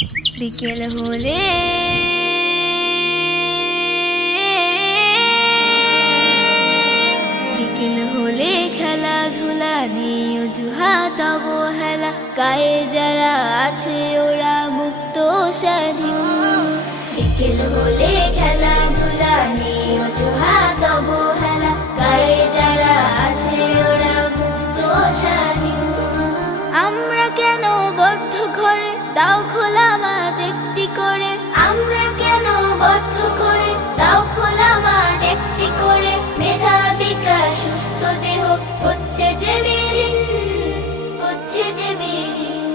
বিকেল হলে খেলাধুলা নিয়ে অজুহাত অবহেলা, গায়ে যারা আছে ওরা মুক্ত স্বাধীন। বিকেল হলে খেলাধুলা নিয়ে অজুহাত অবহেলা, গায়ে যারা আছে ওরা মুক্ত স্বাধীন। আমরা কেন বদ্ধ ঘরে, দাও খোলা মাঠ একটি করে। আমরা কেন বদ্ধ ঘরে, দাও খোলা মাঠ একটি করে। মেধা বিকাশ সুস্থ দেহ হচ্ছে যে বিলীন, হচ্ছে যে বিলীন।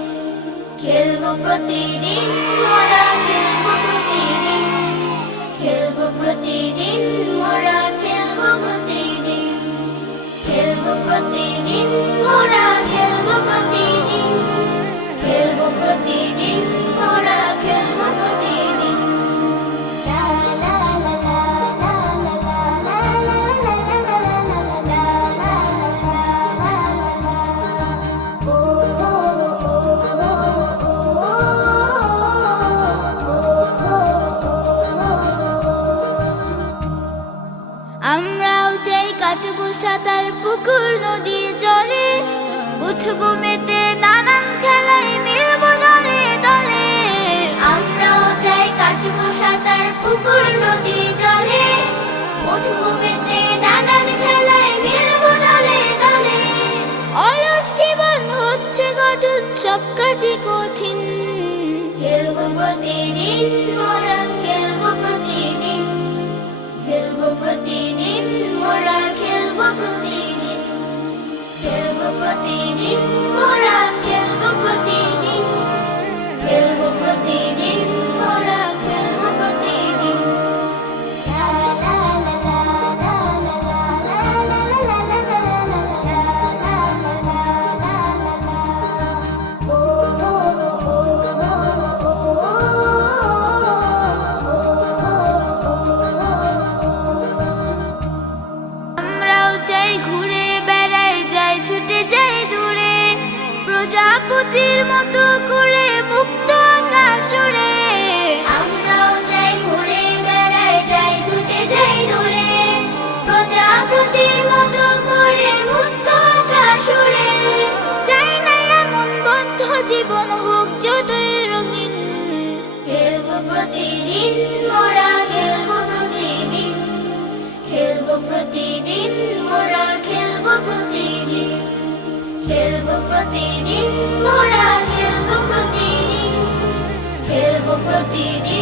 খেলবো প্রতিদিন মোরা, খেলবো প্রতিদিন, খেলবো প্রতিদিন মোরা, খেলবো প্রতিদিন, খেলবো প্রতিদিন মোরা, খেলবো প্রতিদিন, খেলবো প্রতিদিন মোরা, খেলবো প্রতিদিন। আমরাও চাই কাটবো সাঁতার পুকুর নদী জলে, উঠবো মেতে নানান খেলায় মিলবো দলে দলে। আমরাও চাই কাটবো সাঁতার পুকুর নদী জলে, উঠবো মেতে নানান খেলায় মিলবো দলে দলে। অলস জীবন হচ্ছে গঠন, সব কাজই কঠিন। খেলবো প্রতিদিন মোরা, খেলবো প্রতিদিন, খেলবো প্রতিদিন মোরা, খেলবো প্রতিদিন, খেলবো প্রতিদিন মোরা, খেলবো প্রতিদিন, খেলবো প্রতিদিন মোরা, খেলবো প্রতিদিন। ঘুরে বেড়াই যাই, ছুটে যাই দূরে, প্রজাপতির মতো করে মুক্ত আকাশ উড়ে। আমরাও যাই ঘুরে বেড়াই যাই, ছুটে যাই দূরে, প্রজাপতির মতো করে মুক্ত আকাশ উড়ে। চাই না এমন বদ্ধ জীবন হোক যতই রঙিন। খেলবো প্রতিদিন মোরা, খেলবো প্রতিদিন, খেলবো প্রতিদিন মোরা, খেলবো প্রতিদিন, খেলবো প্রতিদিন মোরা, খেলবো প্রতিদিন, খেলবো প্রতিদিন।